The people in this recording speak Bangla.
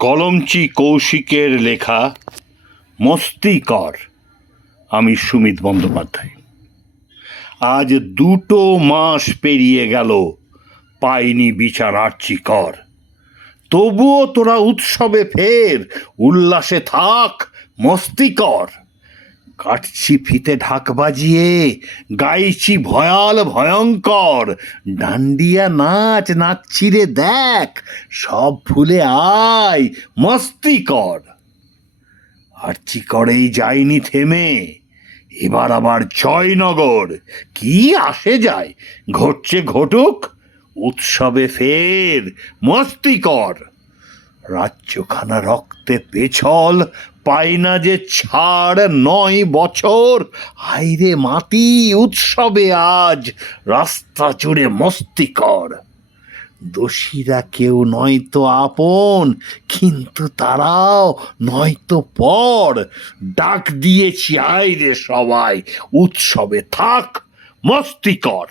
কলমচি কৌশিকের লেখা মস্তিকর। আমি সুমিত বন্দ্যোপাধ্যায়। আজ 2 মাস পেরিয়ে গেল, পাইনি বিচার আর্চিকর। তবুও তোরা উৎসবে ফের উল্লাসে থাক, মস্তি কর। কাটছি ফিতে ঢাক বাজিয়ে, গাইছি ভয়াল ভয়ঙ্কর। ডান্ডিয়া নাচ নাচছি রে দেখ, সব ভুলে আয়, মস্তি কর। আর্চিকরেই যায়নি থেমে, এবার আবার জয়নগর। কি আসে যায়, ঘটছে ঘটুক, উৎসবে ফের মস্তি কর। রাজ্যখানা রক্তে পেছল, পায় না যে ছাড় 9 বছর। হায়রে মাতি, উৎসবে আজ রাস্তা জুড়ে মস্তি কর। দোষীরা কেউ নয়তো আপন, কিন্তু তারাও নয়তো পর। ডাক দিয়েছি আয় রে সবাই, উৎসবে থাক, মস্তি কর।